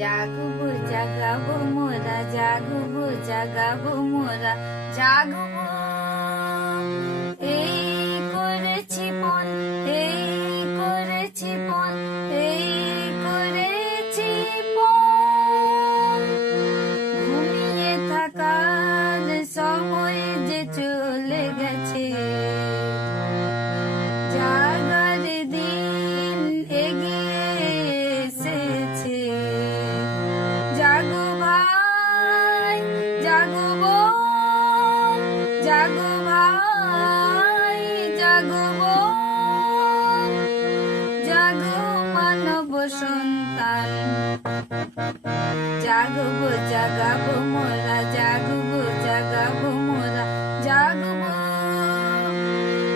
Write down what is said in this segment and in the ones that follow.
জাগবো জাগাবো মোরা, জাগবো জাগাবো মোরা, জাগবো। এই করেছি পণ, এই করেছি পণ, এই করেছি পণ। ঘুমিয়ে থাকার সময় যে চলে গেছে, জাগার দিন এগিয়ে এসেছে। জাগো ভাই, জাগো বোন, জাগো ভাই, জাগো বোন, জাগো মানব সন্তান। জাগবো জাগাবো মোরা, জাগবো জাগাবো মোরা, জাগবো।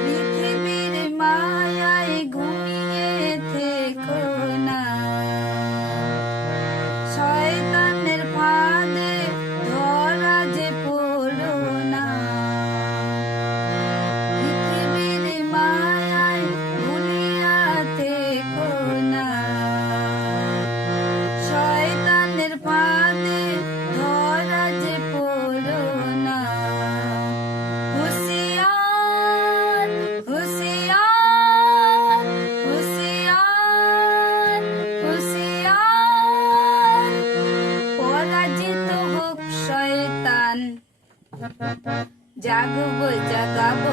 পৃথিবীর মায়ায় ঘুমিয়ে থেকো না, শয়তানের ফাঁদে ধরা যে পড়ো না। পৃথিবীর মায়ায় ভুলিয়া থেকো না, শয়তানের ফাঁদে ধরা যে পড়ো না। হুঁশিয়ার, হুঁশিয়ার, হুঁশিয়ার, হুঁশিয়ার, পরাজিত হোক শয়তান। জাগবো জাগাবো